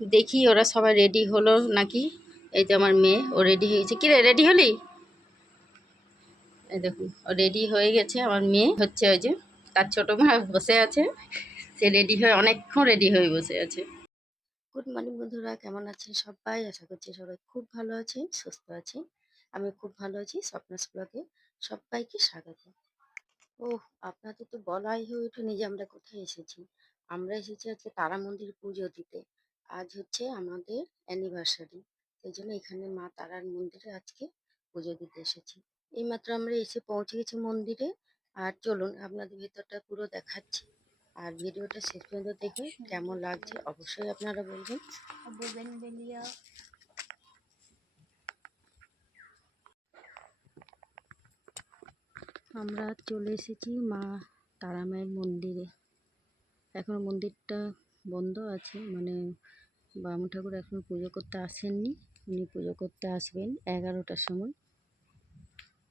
দেখি ওরা সবাই রেডি হলো নাকি? এই যে আমার মেয়ে, ও রেডি হয়ে গেছে কিরে রেডি হলি? এই দেখুন, ও রেডি হয়ে গেছে। আমার মেয়ে হচ্ছে ওই যে, তার ছোটো মা বসে আছে। সে রেডি হয়ে অনেকক্ষণ রেডি হয়ে বসে আছে। গুড মর্নিং বন্ধুরা, কেমন আছেন সবাই? আশা করছি সবাই খুব ভালো আছেন, সুস্থ আছেন। আমি খুব ভালো আছি, স্বপ্নাস ব্লগে সবাইকে স্বাগত। ও আপনাদের তো বলাই হয়ে ওঠেনি যে আমরা কোথায় এসেছি। আমরা এসেছি আজকে তারা মন্দির পুজো দিতে। আজ হচ্ছে আমাদের অ্যানিভার্সারি সেই জন্য এখানে মা তারার মন্দিরে আজকে পুজো দিতে এসেছি। এইমাত্র আমরা এসে পৌঁছে গেছি মন্দিরে। আর চলুন আপনাদের ভেতরটা পুরো দেখাচ্ছি। আর ভিডিওটা শেষ পর্যন্ত দেখে কেমন লাগছে অবশ্যই আপনারা বলবেন। আমরা চলে এসেছি মা তারা মায়ের মন্দিরে। এখন মন্দিরটা বন্ধ আছে মানে বামু ঠাকুর এখন পুজো করতে আসেননি। উনি পুজো করতে আসবেন এগারোটার সময়।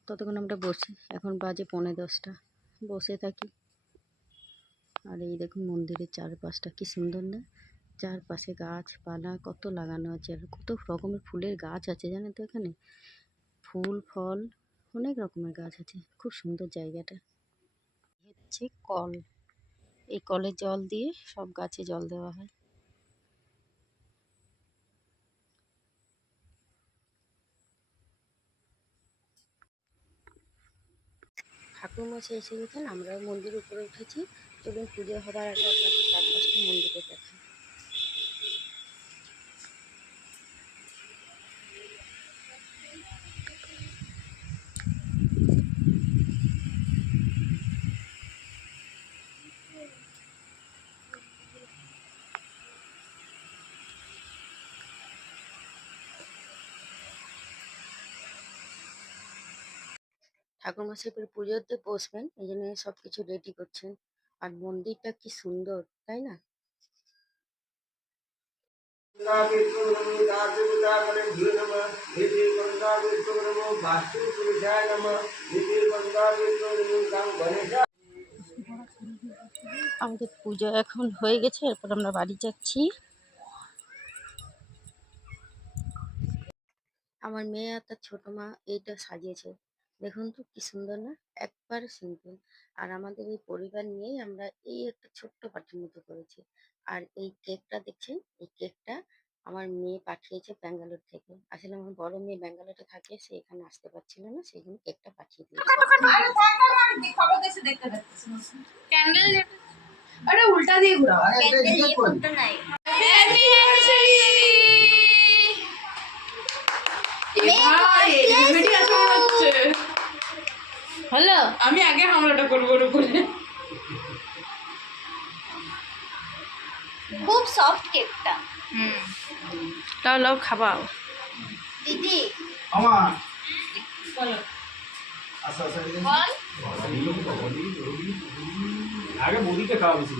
ততক্ষণ আমরা বসি। এখন বাজে পৌনে দশটা। বসে থাকি। আর এই দেখুন মন্দিরের চারপাশটা কি সুন্দর না? চারপাশে গাছপালা, কত লাগানো আছে। আর কত রকমের ফুলের গাছ আছে, জানেন তো এখানে? ফুল, ফল, অনেক রকমের গাছ আছে। খুব সুন্দর জায়গাটা। হচ্ছে কল। এই কলের জল দিয়ে সব গাছে জল দেওয়া হয়। ঠাকুর মশাই এসে গেছেন আমরাও মন্দিরের উপরে উঠেছি চলুন পুজো হবার আগে আপনাদের চারপাশটা মন্দিরে দেখাই। ঠাকুরমশাই এবার পুজোতে বসবেন, এই জন্য সব কিছু রেডি করছেন। আর মন্দিরটা কি সুন্দর, তাই না? আমাদের পুজো এখন হয়ে গেছে, এরপর আমরা বাড়ি যাচ্ছি। আমার মেয়ে আর তার ছোট মা এইটা সাজিয়েছে। দেখুন তো কি সুন্দর না? একবার সিম্পল আর আমাদের এই পরিবার নিয়েই আমরা এই একটা ছোট্ট পার্টির মতো করেছি। আর এই কেকটা দেখছেন? এই কেকটা আমার মেয়ে পাঠিয়েছে ব্যাঙ্গালোর থেকে। আসলে আমার বড় মেয়ে ব্যাঙ্গালোরে থাকে সে এখানে আসতে পারছিল না সেই জন্য কেকটা পাঠিয়ে দিয়েছে। ক্যান্ডেল আরে উল্টা দিয়ে ঘোরাও। হলো? আমি আগে হামলাটা করব ওর উপরে খুব সফট কেকটা হুম। লাও লাও খাবাও দিদি। আমার বলো। বল। আগে মুড়িটা খাওয়া বেশি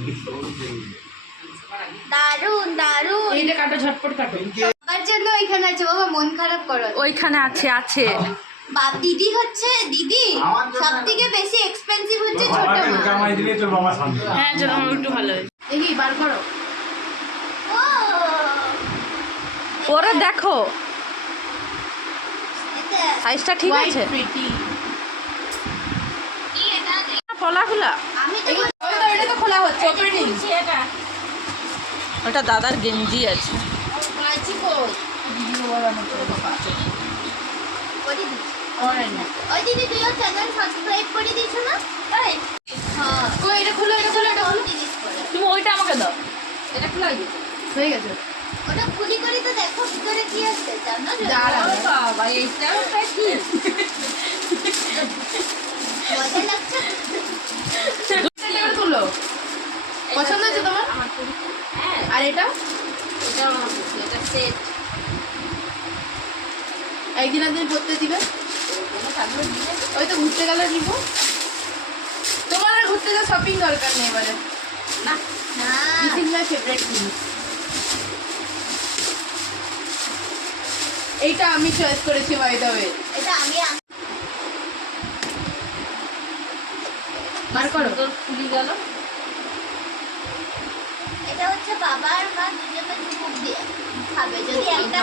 দারুণ দারুণ এইটা কাটো ঝটপট কাটো। বাবার জন্য ওইখানে আছে বাবা মন খারাপ করো। ওইখানে আছে আছে। বাপ দিদি হচ্ছে দিদি সব থেকে বেশি এক্সপেন্সিভ হচ্ছে ছোট মা দিলে তোর বাবা শান্তি। হ্যাঁ একটু ভালো দেখি বার করো। ওরা দেখো। সাইজটা ঠিক আছে? কি এটা? তো খোলা হচ্ছে ওপেনিং ওটা দাদার গেঞ্জি আছে। বাবা। না ওই দিদি তুইও চ্যানেল সাবস্ক্রাইব করে দিয়েছ না? তাই হ্যাঁ। কই এটা খুলো এটা খুলো এটা খুলো। তুমি ওইটা আমাকে দাও। এটা খোলা হয়ে গেছে। হয়ে গেছে। ওটা খুলি করে তো দেখো ভিতরে কি আছে জানো? দাঁড়াও বাবা এইটা কি? মজা লাগছে? এটা তুলো পছন্দ হয়েছে তোমার? হ্যাঁ। আর এটা? এটা সেট একদিন একদিন পড়তে দিবে? ওই তো ঘুরতে গেলে নিব তোমার আর ঘুরতে যাওয়া শপিং দরকার নেই এবারে। না দিস ইজ মাই ফেভারিট জিনিস এইটা আমি চয়েস করেছি বাই দ্য ওয়ে এটা আমি বার করো। তোর খুলি গেল। এটা হচ্ছে বাবা আর মা দুজনে চুপ দিয়ে খাবে যদি একটা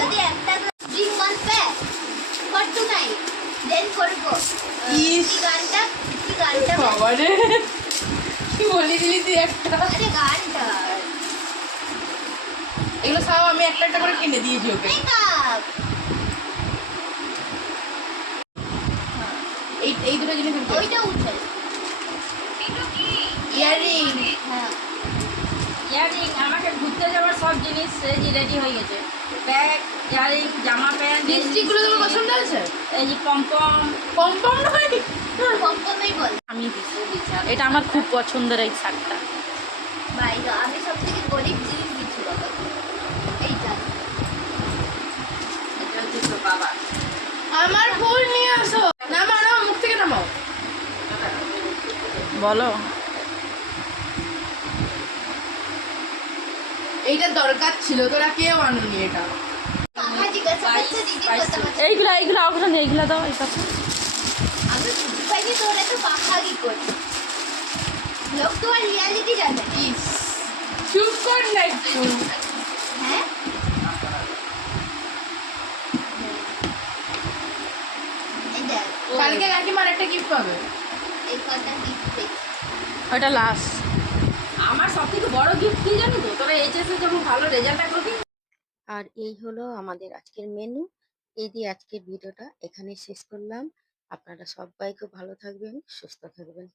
যদি একটা ফর দেন করব। গানটা? কি গানটা? বল? কি বলি দিলি তুই একটা? আরে গানটা। এগুলো সব আমি একটা একটা করে কিনে দিয়েছি ওকে। এই এই দুটো জিনিস ওইটা উঠে। ইয়ারিং হ্যাঁ। ইয়ারিং আমাকে ঘুরতে যাওয়ার সব জিনিস রেডি রেডি হয়ে গেছে। ব্যাগ ইয়ারিং জামা প্যান্ট লিপস্টিকগুলো তোমার পছন্দ আছে এই যে পমপম নয়? বল। আমি আর এটা আমার খুব পছন্দের এই শার্টটা। ভাই আমি সব থেকে গরিব জিনিস দিচ্ছি বাবা। এইটা। এটা হচ্ছে তোর বাবা। আমার ফুল নিয়ে আসো। মুখ থেকে নামাও। বলো। এইটা দরকার ছিল তোরা কেউ আনুনি এটা। এইগুলা এইগুলা ওখানে এইগুলা দাও এই পাশে আমি পাইনি তোরা তো পাখা কি লোক তোমার রিয়ালিটি জানে। চুপ কর না একটু। হ্যাঁ? কালকে কাকিমার একটা গিফট পাবে। এই ওটা লাস্ট আমার সব থেকে বড় গিফট কি জানো তো? তোরা এইচএসে যখন ভালো রেজাল্ট করবি আর এই হলো আমাদের আজকের মেনু এই দিয়ে আজকের ভিডিওটা এখানে শেষ করলাম। আপনারা সবাই খুব ভালো থাকবেন, সুস্থ থাকবেন।